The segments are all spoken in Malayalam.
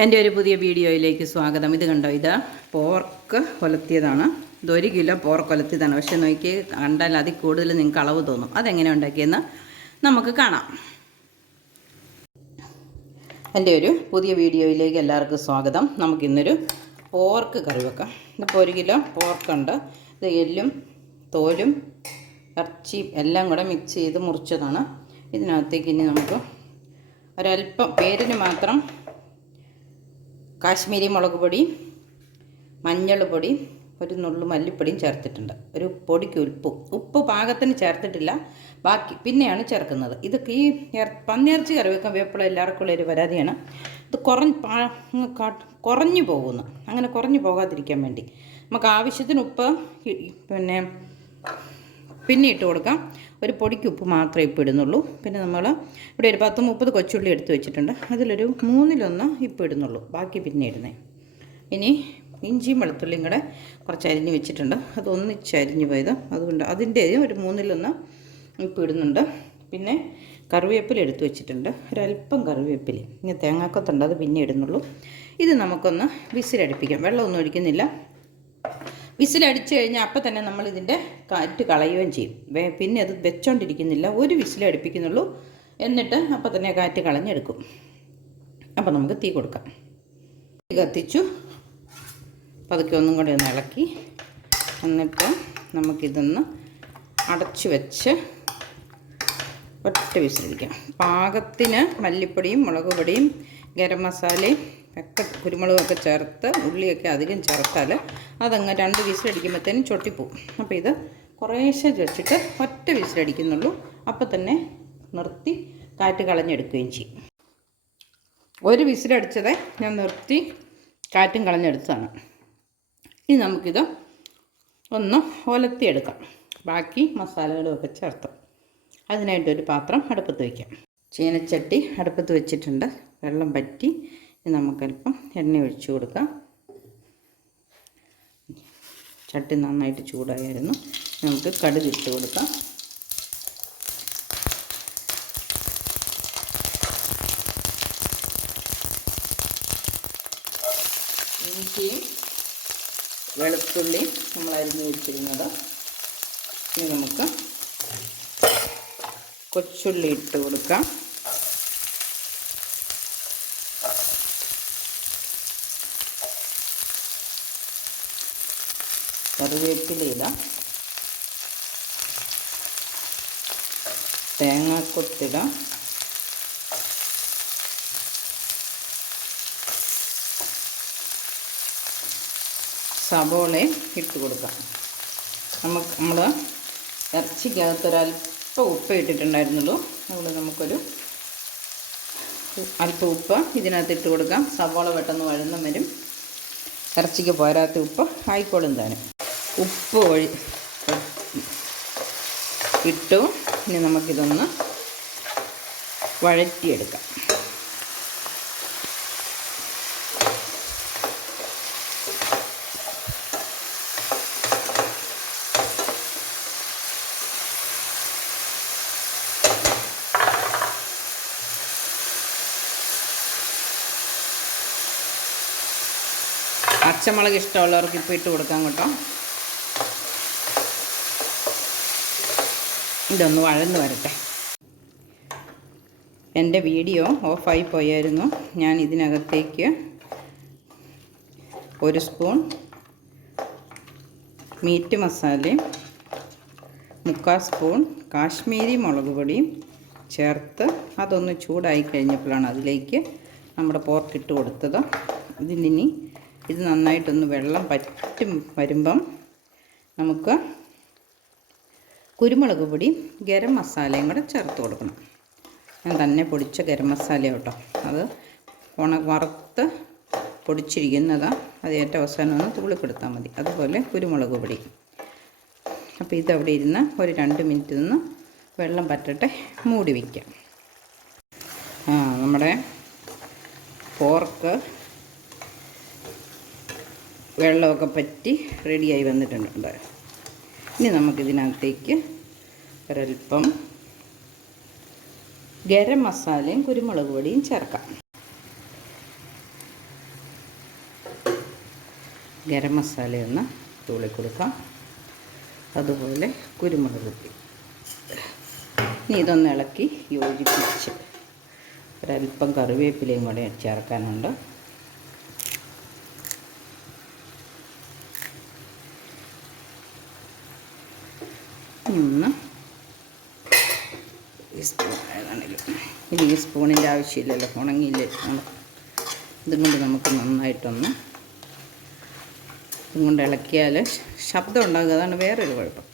എന്റെ ഒരു പുതിയ വീഡിയോയിലേക്ക് സ്വാഗതം. ഇത് കണ്ടോ? ഇത് പോർക്ക് കൊലത്തിയതാണ്. ഇത് ഒരു കിലോ പോർക്ക് കൊലത്തിയതാണ്. പക്ഷെ നോക്കി കണ്ടാൽ അതിൽ കൂടുതൽ നിങ്ങൾക്ക് അളവ് തോന്നും. അതെങ്ങനെ ഉണ്ടാക്കിയെന്ന് നമുക്ക് കാണാം. എന്റെ ഒരു പുതിയ വീഡിയോയിലേക്ക് എല്ലാവർക്കും സ്വാഗതം. നമുക്കിന്നൊരു പോർക്ക് കറി വെക്കാം. ഇതിപ്പോൾ ഒരു കിലോ പോർക്കുണ്ട്. ഇത് എല്ലും തോലും ഇറച്ചിയും എല്ലാം കൂടെ മിക്സ് ചെയ്ത് മുറിച്ചതാണ്. ഇതിനകത്തേക്ക് ഇനി നമുക്ക് ഒരല്പം പേരിന് മാത്രം കാശ്മീരി മുളക് പൊടി മഞ്ഞൾ പൊടി ഒരു നുള്ളു മല്ലിപ്പൊടിയും ചേർത്തിട്ടുണ്ട്. ഒരു പൊടിക്ക് ഉപ്പ്. ഉപ്പ് പാകത്തിന് ചേർത്തിട്ടില്ല. ബാക്കി പിന്നെയാണ് ചേർക്കുന്നത്. ഇതൊക്കെ ഈ പന്നിയിറച്ചി കറി വെക്കാൻ വേപ്പിള എല്ലാവർക്കും ഉള്ള ഒരു പരാതിയാണ്. ഇത് കുറഞ്ഞ് കുറഞ്ഞു പോകുന്നു. അങ്ങനെ കുറഞ്ഞു പോകാതിരിക്കാൻ വേണ്ടി. നമുക്ക് ആവശ്യത്തിന് ഉപ്പ് പിന്നെ പിന്നെ ഇട്ട് കൊടുക്കാം. ഒരു പൊടിക്ക് ഉപ്പ് മാത്രമേ ഇപ്പോൾ ഇടുന്നുള്ളൂ. പിന്നെ നമ്മൾ ഇവിടെ ഒരു പത്ത് മുപ്പത് കൊച്ചുള്ളി എടുത്ത് വെച്ചിട്ടുണ്ട്. അതിലൊരു മൂന്നിലൊന്ന് ഇപ്പോൾ ഇടുന്നുള്ളൂ. ബാക്കി പിന്നെ ഇടുന്നേ. ഇനി ഇഞ്ചിയും വെളുത്തുള്ളിയും കൂടെ കുറച്ച് അരിഞ്ഞ് വെച്ചിട്ടുണ്ട്. അത് ഒന്നിച്ച് അരിഞ്ഞ് പോയത്. അതുകൊണ്ട് അതിന്റെയും ഒരു മൂന്നിലൊന്ന് ഇപ്പോൾ ഇടുന്നുണ്ട്. പിന്നെ കറിവേപ്പില എടുത്ത് വെച്ചിട്ടുണ്ട്. ഒരല്പം കറിവേപ്പില. ഇനി തേങ്ങാക്കത്തുണ്ട് അത് പിന്നെ ഇടുന്നുള്ളൂ. ഇത് നമുക്കൊന്ന് വിസിലടിപ്പിക്കാം. വെള്ളമൊന്നും ഒഴിക്കുന്നില്ല. വിസിലടിച്ച് കഴിഞ്ഞാൽ അപ്പം തന്നെ നമ്മൾ ഇതിന്റെ കാറ്റ് കളയുകയും ചെയ്യും. പിന്നെ അത് വെച്ചോണ്ടിരിക്കുന്നില്ല. ഒരു വിസിലടിപ്പിക്കുന്നുള്ളൂ എന്നിട്ട് അപ്പം തന്നെ കാറ്റ് കളഞ്ഞെടുക്കും. അപ്പം നമുക്ക് തീ കൊടുക്കാം. തീ കത്തിച്ചു. പതുക്കെ ഒന്നും കൂടി ഒന്ന് ഇളക്കി. എന്നിട്ട് നമുക്കിതൊന്ന് അടച്ചു വെച്ച് ഒറ്റ വിസിലടിക്കാം. പാകത്തിന് മല്ലിപ്പൊടിയും മുളക് പൊടിയും ഗരം മസാലയും ഒക്കെ കുരുമുളകൊക്കെ ചേർത്ത് ഉള്ളിയൊക്കെ അധികം ചേർത്താൽ അതങ്ങ് രണ്ട് വിസിലടിക്കുമ്പോഴത്തേനും ചൊട്ടിപ്പോവും. അപ്പോൾ ഇത് കുറേശ്ശെ വെച്ചിട്ട് ഒറ്റ വിസിലടിക്കുന്നുള്ളൂ. അപ്പോൾ തന്നെ നിർത്തി കാറ്റ് കളഞ്ഞെടുക്കുകയും ചെയ്യും. ഒരു വിസിലടിച്ചത് ഞാൻ നിർത്തി കാറ്റും കളഞ്ഞെടുത്തതാണ്. ഇനി നമുക്കിത് ഒന്ന് ഒലത്തിയെടുക്കാം. ബാക്കി മസാലകളുമൊക്കെ ചേർത്ത് അതിനായിട്ടൊരു പാത്രം അടുപ്പത്ത് വയ്ക്കാം. ചീനച്ചട്ടി അടുപ്പത്ത് വെച്ചിട്ടുണ്ട്. വെള്ളം പറ്റി നമുക്കല്പം എണ്ണ ഒഴിച്ചു കൊടുക്കാം. ചട്ടി നന്നായിട്ട് ചൂടായിരുന്നു. നമുക്ക് കടുക് ഇട്ട് കൊടുക്കാം. ഇഞ്ചിയും വെളുത്തുള്ളിയും നമ്മൾ അരിഞ്ഞ് വെച്ചിരുന്നത്. ഇനി നമുക്ക് കൊച്ചുള്ളി ഇട്ട് കൊടുക്കാം. കറിവേപ്പില ഇടാം. തേങ്ങാക്കൊത്തിടാം സബോളയും ഇട്ട് കൊടുക്കാം. നമുക്ക് നമ്മൾ ഇറച്ചിക്കകത്ത് അല്പം ഉപ്പ് ഇട്ടിട്ടുണ്ടായിരുന്നുള്ളൂ. അതുകൊണ്ട് നമുക്കൊരു അല്പം ഉപ്പ് ഇതിനകത്ത് ഇട്ട് കൊടുക്കാം. സവോള പെട്ടെന്ന് വഴന്നും വരും. ഇറച്ചിക്ക് പോരാത്ത ഉപ്പ് ആയിക്കോളും താനും. ഉപ്പ് ഒഴി ഇട്ടു. ഇനി നമുക്കിതൊന്ന് വഴറ്റിയെടുക്കാം. പച്ചമുളക് ഇഷ്ടമുള്ളവർക്ക് ഇപ്പോൾ ഇട്ട് കൊടുക്കാം കേട്ടോ. ഇതൊന്ന് വഴന്ന് വരട്ടെ. എന്റെ വീഡിയോ ഓഫായി പോയായിരുന്നു. ഞാൻ ഇതിനകത്തേക്ക് ഒരു സ്പൂൺ മീറ്റ് മസാലയും മുക്കാൽ സ്പൂൺ കാശ്മീരി മുളക് പൊടിയും ചേർത്ത് അതൊന്ന് ചൂടായി കഴിഞ്ഞപ്പോഴാണ് അതിലേക്ക് നമ്മുടെ പോർക്ക് ഇട്ട് കൊടുത്തത്. ഇതിനി ഇത് നന്നായിട്ടൊന്ന് വെള്ളം പറ്റും വരുമ്പം നമുക്ക് കുരുമുളക് പൊടി ഗരം മസാലയും കൂടെ ചേർത്ത് കൊടുക്കണം. ഞാൻ തന്നെ പൊടിച്ച ഗരം മസാല കേട്ടോ. അത് ഉണ വറുത്ത് പൊടിച്ചിരിക്കുന്നതാണ് അത് ഏറ്റവും അവസാനം ഒന്ന് തുള്ളിപ്പെടുത്താൽ മതി. അതുപോലെ കുരുമുളക് പൊടി. അപ്പോൾ ഇതവിടെ ഇരുന്ന് ഒരു രണ്ട് മിനിറ്റ് നിന്ന് വെള്ളം പറ്റട്ടെ മൂടി വയ്ക്കാം ആ നമ്മുടെ പോർക്ക് വെള്ളമൊക്കെ പറ്റി റെഡിയായി വന്നിട്ടുണ്ട്. ഇനി നമുക്കിതിനകത്തേക്ക് ഒരൽപ്പം ഗരം മസാലയും കുരുമുളക് പൊടിയും ചേർക്കാം. ഗരം മസാലയൊന്ന് തൂളി കൊടുക്കാം. അതുപോലെ കുരുമുളക് പൊടി. ഇനി ഇതൊന്ന് ഇളക്കി യോജിപ്പിച്ച് ഒരൽപ്പം കറിവേപ്പിലയും കൂടെ ചേർക്കാനുണ്ട്. ഒന്ന്. ഈ സ്പൂൺ ഏതാണെങ്കിലും ഇനി ഈ സ്പൂണിന്റെ ആവശ്യമില്ലല്ലോ ഉണങ്ങിയില്ലേ നമ്മൾ ഇതും കൊണ്ട് നമുക്ക് നന്നായിട്ടൊന്ന് ഇതും കൊണ്ട് ഇളക്കിയാൽ ശബ്ദം ഉണ്ടാകുക അതാണ് വേറൊരു കുഴപ്പം.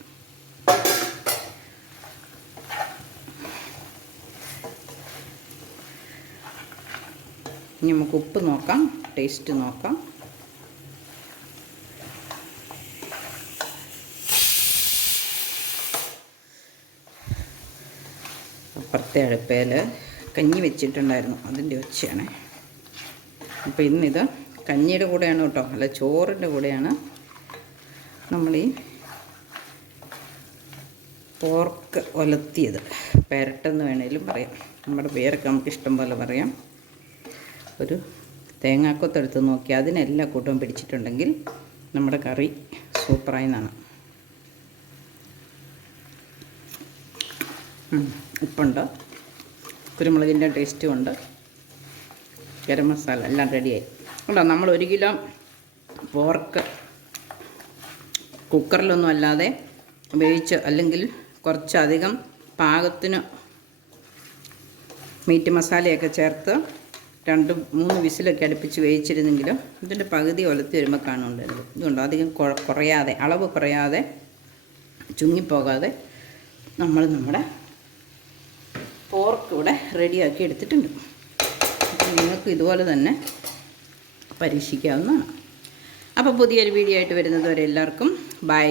ഇനി നമുക്ക് ഉപ്പ് നോക്കാം ടേസ്റ്റ് നോക്കാം. അപ്പുറത്തെ അടുപ്പയിൽ കഞ്ഞി വെച്ചിട്ടുണ്ടായിരുന്നു. അതിന്റെ ഒച്ചയാണ്. അപ്പോൾ ഇന്നിത് കഞ്ഞിയുടെ കൂടെയാണ് കേട്ടോ. അല്ല ചോറിന്റെ കൂടെയാണ് നമ്മൾ ഈ പോർക്ക് ഒലത്തിയത്. പെരട്ടെന്ന് വേണേലും പറയാം. നമ്മുടെ പേരൊക്കെ നമുക്ക് ഇഷ്ടം പോലെ പറയാം. ഒരു തേങ്ങാക്കൊത്തെടുത്ത് നോക്കി. അതിനെല്ലാ കൂട്ടവും പിടിച്ചിട്ടുണ്ടെങ്കിൽ നമ്മുടെ കറി സൂപ്പറായി എന്നാണ് ഉപ്പുണ്ട്. കുരുമുളകിന്റെ ടേസ്റ്റും ഉണ്ട്. ഗരം മസാല എല്ലാം റെഡിയായി ഉണ്ടോ നമ്മൾ ഒരു കിലോ പോർക്ക് കുക്കറിലൊന്നും അല്ലാതെ വേവിച്ച് അല്ലെങ്കിൽ കുറച്ചധികം പാകത്തിന് മീറ്റ് മസാലയൊക്കെ ചേർത്ത് രണ്ട് മൂന്ന് വിസിലൊക്കെ അടുപ്പിച്ച് വേവിച്ചിരുന്നെങ്കിലും ഇതിന്റെ പകുതി ഒലത്തി വരുമ്പോൾ കാണുന്നുണ്ടായിരുന്നു. ഇതുകൊണ്ട് അധികം കുറയാതെ അളവ് കുറയാതെ ചുങ്ങിപ്പോകാതെ നമ്മൾ നമ്മുടെ പോർക്ക് ഇവിടെ റെഡിയാക്കി എടുത്തിട്ടുണ്ട്. അപ്പം നിങ്ങൾക്ക് ഇതുപോലെ തന്നെ പരീക്ഷിക്കാവുന്നതാണ്. അപ്പോൾ പുതിയൊരു വീഡിയോ ആയിട്ട് വരുന്നത് വരെ എല്ലാവർക്കും ബൈ.